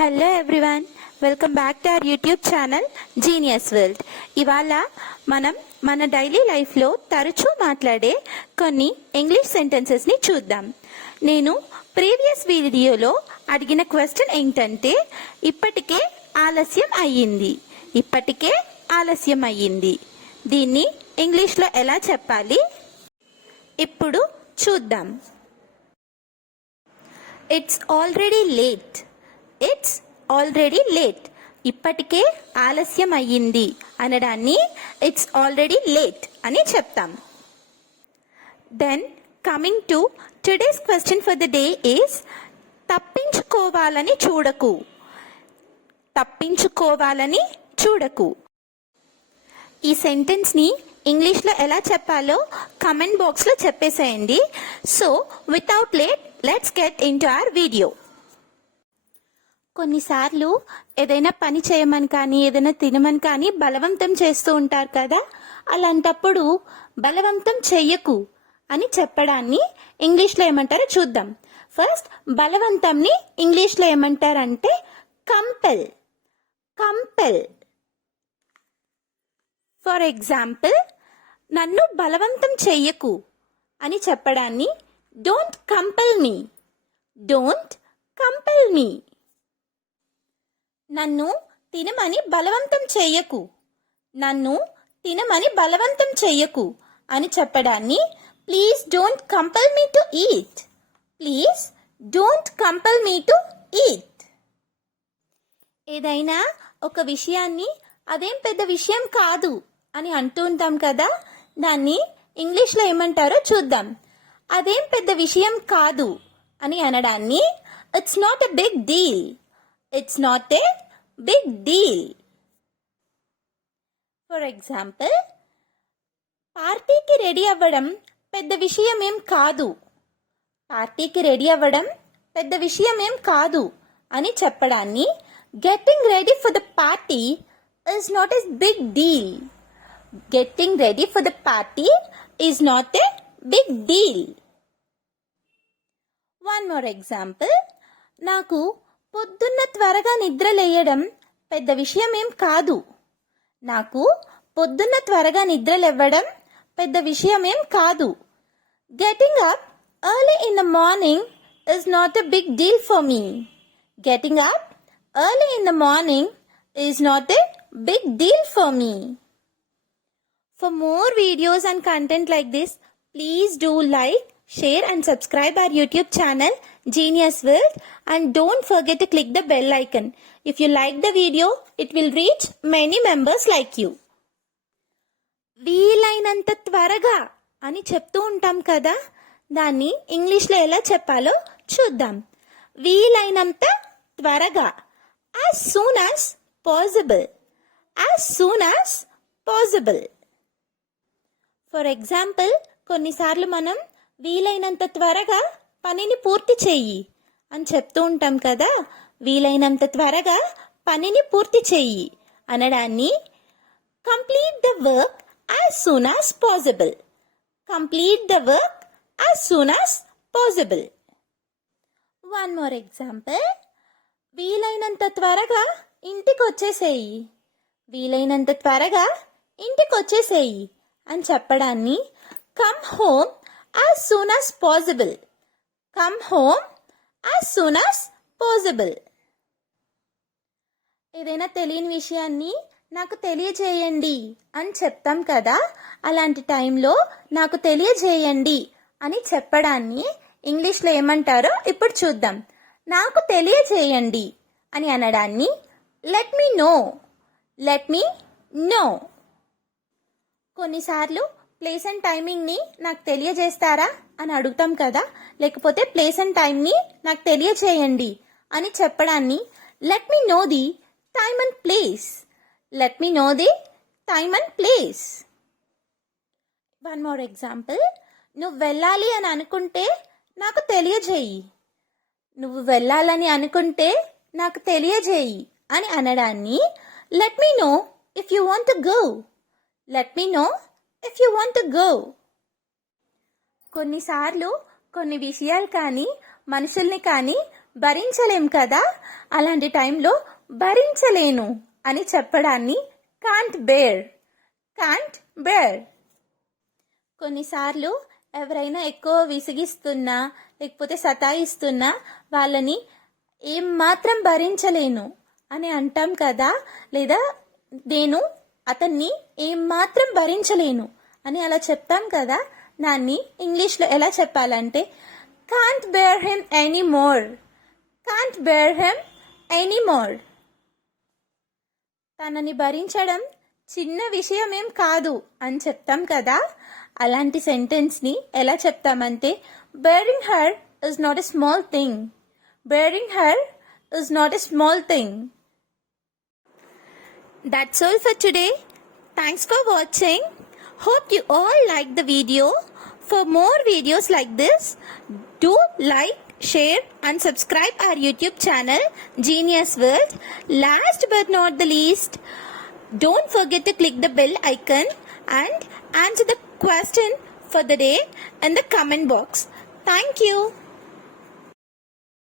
Hello everyone, welcome back to our YouTube channel genius world. ఇవాళ మనం మన daily లైఫ్లో తరచూ మాట్లాడే కొన్ని ఇంగ్లీష్ సెంటెన్సెస్ని చూద్దాం. నేను ప్రీవియస్ వీడియోలో అడిగిన క్వశ్చన్ ఏంటంటే ఇప్పటికే ఆలస్యం అయ్యింది దీన్ని ఇంగ్లీష్లో ఎలా చెప్పాలి ఇప్పుడు చూద్దాం. It's already late. ఇప్పటికే ఆలస్యం అయ్యింది అనడాన్ని ఇట్స్ ఆల్రెడీ లేట్ అని చెప్తాం. Then coming to today's question for the day is తప్పించుకోవాలని చూడకు. ఈ సెంటెన్స్ని ఇంగ్లీష్లో ఎలా చెప్పాలో కమెంట్ బాక్స్లో చెప్పేసేయండి. So without late let's get in to our video. కొన్నిసార్లు ఏదైనా పని చేయమని కానీ ఏదైనా తినమని కానీ బలవంతం చేస్తూ ఉంటారు కదా, అలాంటప్పుడు బలవంతం చెయ్యకు అని చెప్పడాన్ని ఇంగ్లీష్లో ఏమంటారో చూద్దాం. ఫస్ట్ బలవంతంని ఇంగ్లీష్లో ఏమంటారంటే కంపెల్. ఫర్ ఎగ్జాంపుల్, నన్ను బలవంతం చెయ్యకు అని చెప్పడాన్ని డోంట్ కంపెల్ మీ. నన్ను తినమని బలవంతం చెయ్యకు అని చెప్పడాన్ని please don't compel me to eat. ఏదైనా ఒక విషయాన్ని అదేం పెద్ద విషయం కాదు అని అంటూ ఉంటాం కదా, దాన్ని ఇంగ్లీష్లో ఏమంటారో చూద్దాం. అదేం పెద్ద విషయం కాదు అని అనడాన్ని it's not a big deal. For example, పార్టీకి రెడీ అవ్వడం పెద్ద విషయం ఏం కాదు అని చెప్పడాన్ని getting ready for the party is not a big deal. One more example, నాకు పొద్దున్న త్వరగా నిద్ర లేయడం పెద్ద విషయం ఏం కాదు. Getting up early in the morning is not a big deal for me. Getting up early in the morning is not a big deal for me. For more videos and content like this, please do like, share and subscribe our YouTube channel Genius World, and don't forget to click the bell icon. If you like the video, it will reach many members like you. వీలైనంత త్వరగా అని చెప్తూ ఉంటాం కదా, దాన్ని ఇంగ్లీష్లో ఎలా చెప్పాలో చూద్దాం. వీలైనంత త్వరగా, as soon as possible. For example, కొన్నిసార్లు మనం వీలైనంత త్వరగా పనిని పూర్తి చెయ్యి అని చెప్తూ ఉంటాం కదా, వీలైనంత త్వరగా పనిని పూర్తి చెయ్యి అనడాన్ని complete the work as soon as possible. One more example, వీలైనంత త్వరగా ఇంటికి వచ్చేసేయి అని చెప్పడాన్ని come home as soon as possible. ఏదైనా తెలియని విషయాన్ని నాకు తెలియజేయండి అని చెప్తాం కదా, అలాంటి టైంలో నాకు తెలియజేయండి అని చెప్పడాన్ని ఇంగ్లీష్లో ఏమంటారో ఇప్పుడు చూద్దాం. నాకు తెలియజేయండి అని అనడాన్ని లెట్ మీ నో. కొన్నిసార్లు ప్లేస్ అండ్ టైమింగ్ని నాకు తెలియజేస్తారా అని అడుగుతాం కదా, లేకపోతే ప్లేస్ అండ్ టైంని నాకు తెలియజేయండి అని చెప్పడాన్ని let me know the time and place. One more example, నువ్వు వెళ్ళాలి అని అనుకుంటే నాకు తెలియజేయి అని అనడాన్ని let me know if you want to go. కొన్నిసార్లు కొన్ని విషయాలు కానీ మనుషుల్ని కానీ భరించలేం కదా, అలాంటి టైంలో భరించలేను అని చెప్పడాన్ని కాంట్ బేర్. కొన్నిసార్లు ఎవరైనా ఎక్కువ విసిగిస్తున్నా లేకపోతే సతాయిస్తున్నా వాళ్ళని ఏమాత్రం భరించలేను అని అంటాం కదా, లేదా నేను అతన్ని ఏమాత్రం భరించలేను అని అలా చెప్తాం కదా, దాన్ని ఇంగ్లీష్లో ఎలా చెప్పాలంటే కాంట్ బేర్ హిమ్ ఎనీమోర్. తనని భరించడం చిన్న విషయమేం కాదు అని చెప్తాం కదా, అలాంటి సెంటెన్స్ని ఎలా చెప్తామంటే bearing her is not a small thing. That's all for today. Thanks for watching. Hope you all liked the video. For more videos like this, do like, share and subscribe our YouTube channel Genius World. Last but not the least, don't forget to click the bell icon and answer the question for the day in the comment box. Thank you.